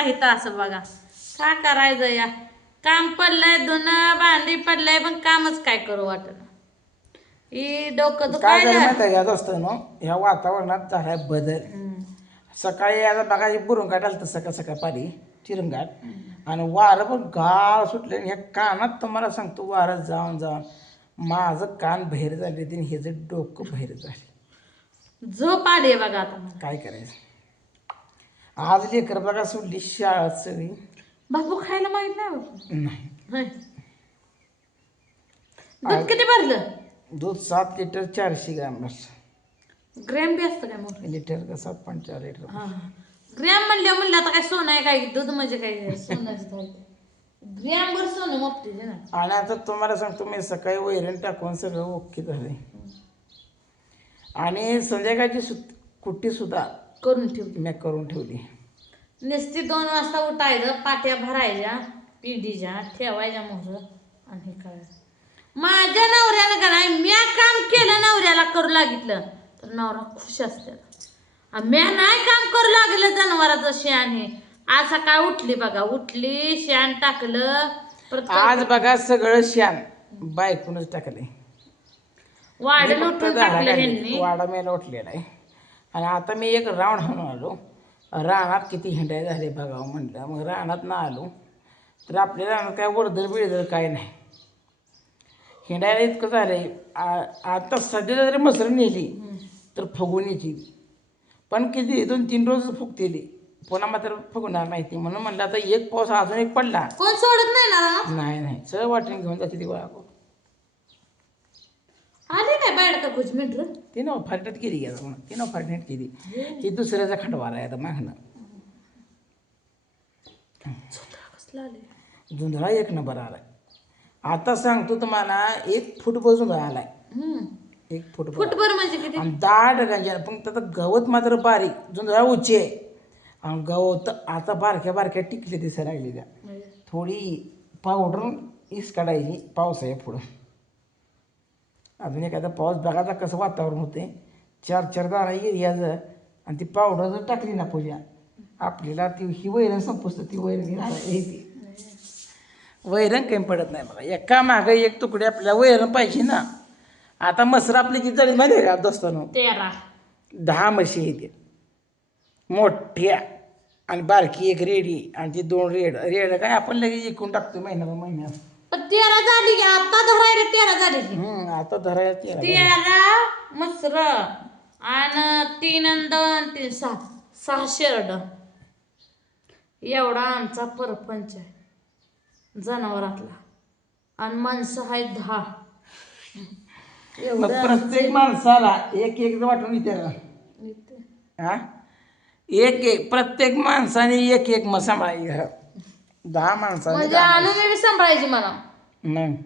आता इथं असं बघा का करायचं या काम पडलंय धुणं भांडी पडलंय पण कामच काय करू वाटत ही डोकं काय झालं दुखायला. माहिती आहे याच असतं ना ह्या वातावरणात झालाय बदल. सकाळी आता बघा बुरुंगाट आलं तर सकाळ सकाळ पारी चिरंगाट आणि वारं पण गाळ सुटले आणि ह्या कानात तुम्हाला सांगतो वारं जाऊन जाऊन माझं कान बाहेर झाले आणि ह्याचं डोकं बाहेर झाले. झोप आली बघा आता मला. काय करायचं आज लेकर बघा सुटली शाळा सगळी. बापू खायला माहित नाही बघ. नाही होय. दूध किती भरलं? दूध 7 लिटर 400 ग्रॅम बस. ग्रॅम बी असतं काय मोठं? लिटर का 7.4 लिटर. हा ग्रॅम म्हणलं आता काय सोनं आहे काय दूध म्हणजे काय सोनं ग्रॅम वर सोनं मोठे ना. आणि आता तुम्हाला सांगतो मी सकाळी वैरण टाकून सगळं ओके झालंय आणि संध्याकाळची कुट्टी सुद्धा करून ठेवली मी करून ठेवली. नुसती 2 वाजता उठायचं पाट्या भरायच्या पिंडीच्या ठेवायच्या मोहर आणि हे करायचं. माझ्या नवऱ्यानं का नाही म्या काम केलं नवऱ्याला करू लागितलं तर नवरा खुश असते. म्या नाही काम करू लागलं जनावराचं शेण हे आज सकाळ उठली बघा उठली शेण टाकलं आज बघा सगळं शान बायकूनच टाकले. वाढ लुटून टाकलं ह्यांनी. वाडा मेला उठलेला आहे आणि आता मी एक राऊंड हाणून आलो. रानात किती हिंडाय झाले बघावं म्हटलं मग रानात ना आलो तर आपल्या रानात काय वर्दळ बिळदळ काय नाही. हिंडायला इतकं झालंय आता सध्या जरी मसरं नेली तर फुगवून पण किती 2-3 रोज फुगतेली पुन्हा मात्र फुगणार नाही ती म्हणून म्हणलं आता एक पाऊस अजून एक पडला कोण सोडत नाही ना. नाही सगळं वाटेन घेऊन जाते ती गोळा आले काय बाहेर का कुछ मिटर तिनं फारटत केली गेला म्हणून तिनं फारटत केली ही दुसऱ्याचा खंडवार आहे आता मागणं. कसला आले जुंधळा 1 नंबर आलाय. आता सांगतो तुम्हाला 1 फूटभर जुंधळा आलाय. 1 फूटभर फुटभर म्हणजे किती आणि दाट गंजा पण त्याचं गवत मात्र बारीक जुंधळा उंची आहे आणि गवत आता बारक्या बारक्या टिकले दिसायला लागलेल्या. थोडी पावडर इस काढायची पाऊस आहे पुढं अजून एखादा पाऊस बघायचा कसं वातावरण होते 4-4 दाणा एरियाचं आणि ती पावडर जर टाकली ना पूजा आपल्याला ती ही वैरण संपसतं ती वैरण वैरण काही पडत नाही बघा एका मागं एक तुकडे आपल्याला वैरण पाहिजे ना. आता मसर आपली किती जळी माहिती आहे का दोस्तानो 10 म्हशी येते मोठ्या आणि बारकी 1 रेडी आणि ती 2 रेड काय आपण लगेच विकून टाकतो महिन्यात. पण 13 झाली की आता धरायला 13 झाली की. आता धरायला 13 मसर आणि 3 आणि 2 3 6 शेरड एवढा आमचा परपंच आहे जनावरातला आणि माणसं आहेत 10. मग प्रत्येक माणसाला एक वाटून येते हा प्रत्येक माणसाने एक मग सांभाळायची घरात 10 माणसाने म्हणजे आणून मी सांभाळायची मला नाही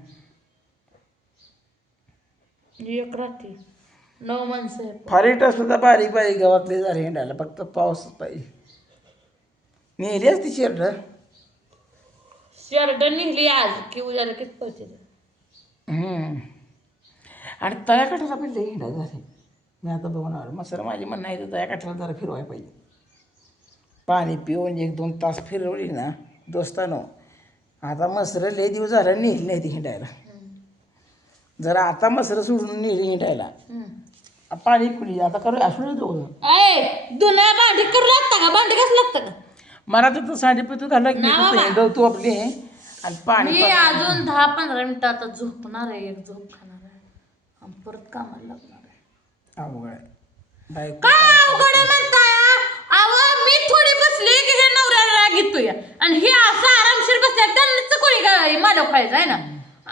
एक रात्री 9 माणसं आहेत. फारीट असलं तर बारीक बारीक गावातले झाले हिंडायला फक्त पाऊसच पाहिजे. नेली असती शर्ट निघली आज की उद्याला किती पैसे आणि तळ्या काठाला पण लई हिंडायला झाले. मी आता बघणार मग सर माझी म्हणणं आहे तर तळ्या काठाला जरा फिरवायला पाहिजे. पाणी पिऊन 1-2 तास फिरवली ना दोस्तानो आता मसरं लई दिवस झालं नेली नाही ती हिंडायला. जरा आता मसरं सोडून नेली हिंडायला पाणी पिली आता करू असू दोघं दुना भांडी करू लागता का भांडी कसं लागतं का मला तर साडी पितू घाला तू आपली आणि पाणी मी अजून 10-15 मिनिटं आता झोपणार आहे एक झोप खाणार आहे आणि परत कामाला लागणार आहे. अवघड काय अवघड म्हणताय मी थोडी बसली की हे नवऱ्याला घेतोय आणि हे असं आरामशीर बसल्या त्यांनाच कोणी काय माझ्या खायचं आहे ना.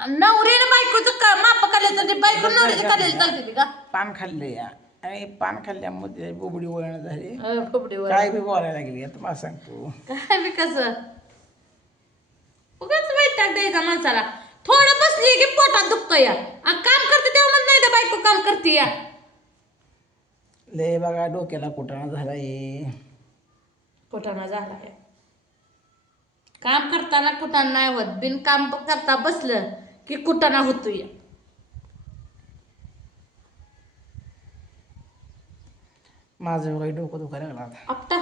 नवरीने बायकोचं माप काढलं तर ते बायको नवऱ्याचं काढलेलं चालते ती का पान खाल्ले या आणि पान खाल्ल्यामध्ये बोबडी वळण झाली खोपडीवर काय बी बोलायला लागली आता मला सांगतो काय बी कसं उगाच वैताग द्यायचा माणसाला. थोडं बसली की पोटात दुखतं या आणि काम करते तेव्हा म्हणत नाही तर बायको काम करते या. लय बघा डोक्याला कुटाणा झाला कुटाणा झाला आहे काम करताना कुटाणा नाही होत बिन काम करता बसलं की कुटाणा होतोय. माझं काही डोकं दुखायला लागला आपटा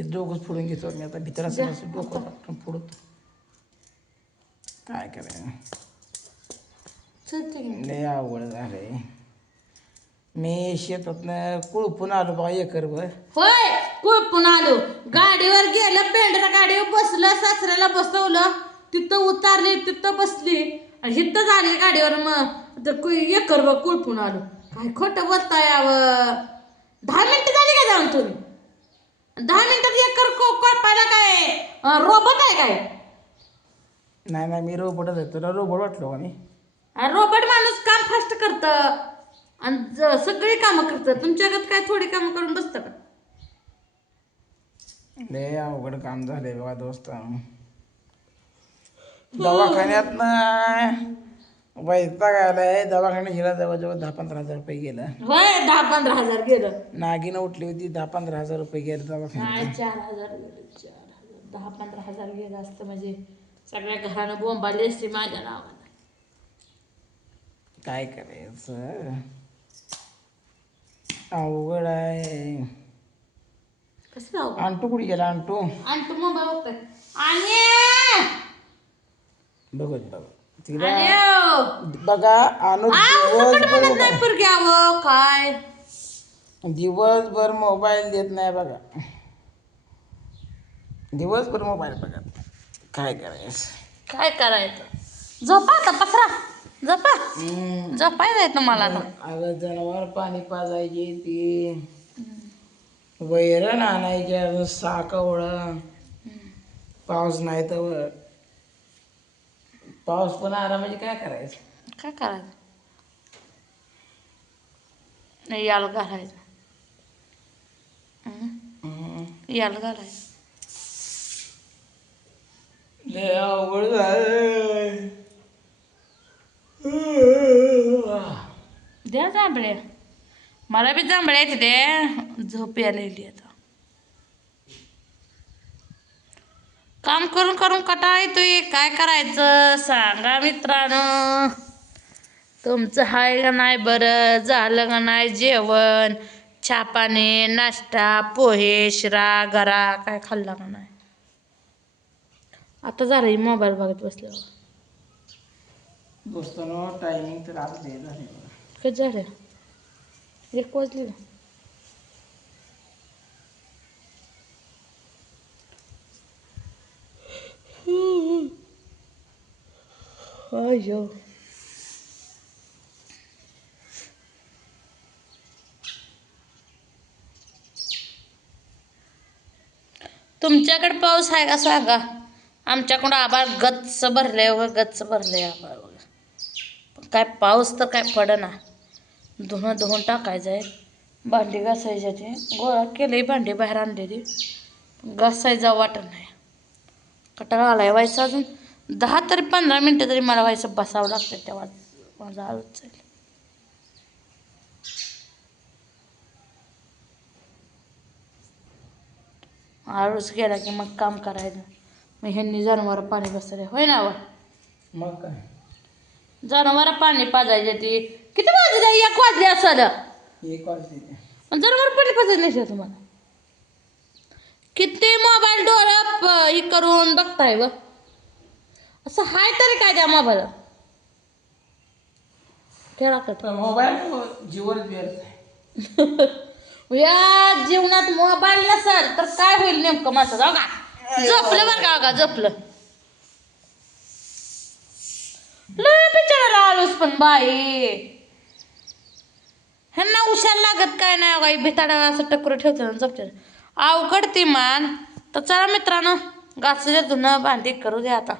हे दोघंच फोडून घेतो मी आता भीतर असं असं डोकं टाकून फोडतो. काय करायचं चलते की. लय अवघड झालंय. मी शेतातनं कुळपून आलो बघा एकरभर. होय कुळपून आलो, गाडीवर गेलं, पेंढरा गाडीवर बसलं, सासऱ्याला बसवलं, तिथं उतारली, तिथं बसली आणि हिथं झाली गाडीवर. मग एकर बघ कुळपून आलो. काय खोटं बोलताय यावं. 10 मिनिटं झाली का जाऊन तुम्ही? 10 मिनिटात एकर कोपायला काय रोबोट आहे काय? नाही नाही मी रोबोटच आहे. तुला रोबोट वाटलो का मी? रोबोट माणूस काम फास्ट करतं आणि सगळी कामं करतं. तुमच्याकडे काय थोडी कामं करून बसतं का? लय अवघड काम झालंय बघा दोस्त. दवाखान्यात ना वैताग आलाय. दवाखान्यात गेला जवळजवळ 10-15 हजार रुपये गेलं. होय 10-15 हजार गेलं. नागिन उठली होती 10-15 हजार रुपये गेले दवाखान्यात. नाही 4,000 गेलं. 4,000 10-15 हजार गेलं असतं म्हणजे सगळ्या घरानं बोंबाली असते माझ्या नावानं. काय करायचं अवघड आहे. कसं जाऊ? अंटू कुठे गेला अंटू? आणि तू मोबाईल बघतोय आणि बघत बघ तिला आणि बघा आणू नाही पुरग्यावं काय दिवसभर मोबाईल देत नाही बघा. दिवसभर मोबाईल बघत. काय करायचं? काय करायचं? झोपा आता पसरा. झोपा. झोपायला येतं मला आता. अगं जनावर पाणी पाजायची ती वैरण आणायची साकवळं. पाऊस नाही तर पाऊस पण आला म्हणजे काय करायचं? काय करायचं? नाही याला घालायचं. याला घालायचं. लय अवघड झालंय. द्या जांभळे. मला बी जांभळे येते ते. झोप यायला येईल आता. काम करून करून कंटाळा येतोय. काय करायचं सांगा मित्रांनो. तुमचं हाय का नाही बरं? झालं का नाही जेवण? चहा पाणी, नाश्ता, पोहे, शिरा, गरा काय खाल्ला का नाही? आता झालं मोबाईल बघत बसल्यावर. दोस्तांनो टायमिंग तर आज लय झाले बघा. कधी झालं? 1 वाजले ना. अय्यो. तुमच्याकडे पाऊस आहे का सांगा? आमच्याकडं आभाळ गच्च भरले व गच्च भरले आभाळ बघा. पण काय पाऊस तर काय पडेना. धुणं धुवून टाकायचं आहे. भांडी घासायची. गोळा केले भांडी बाहेर आणलेली. घासायचं वाटत नाही. कटाळा आलाय व्हायचं. अजून 10 तरी 15 मिनटं तरी मला व्हायचं बसावं लागतं. तेव्हा माझा आळूच जाईल. आळूच गेला की मग काम करायचं. मग ह्यांनी जनावरं पाणी बसले होय ना व? मग काय जनावरं पाणी पाजायचे ती. किती वाजले? 1 वाजले असेल. एक वाजले. जनावर पाणी पाजायचं नाही तुम्हाला. किती मोबाईल डोळं हे करून बघताय व. असं हाय तरी काय द्या मोबाईल ठेवा का? मोबाईल जीवन व्यर्थ आहे. या जीवनात मोबाईल नसेल तर काय होईल नेमकं माझं? जाऊ का झोपलं बरं का झोपलं. लय बिचारायला आलोच पण बाई. ह्यांना उशार लागत काय नाही बाई. भिताडा असं टक्कर ठेवतं झोपते. अवघड ती मान. तर चला मित्रांनो घासूया धुणं भांडी करू द्या आता.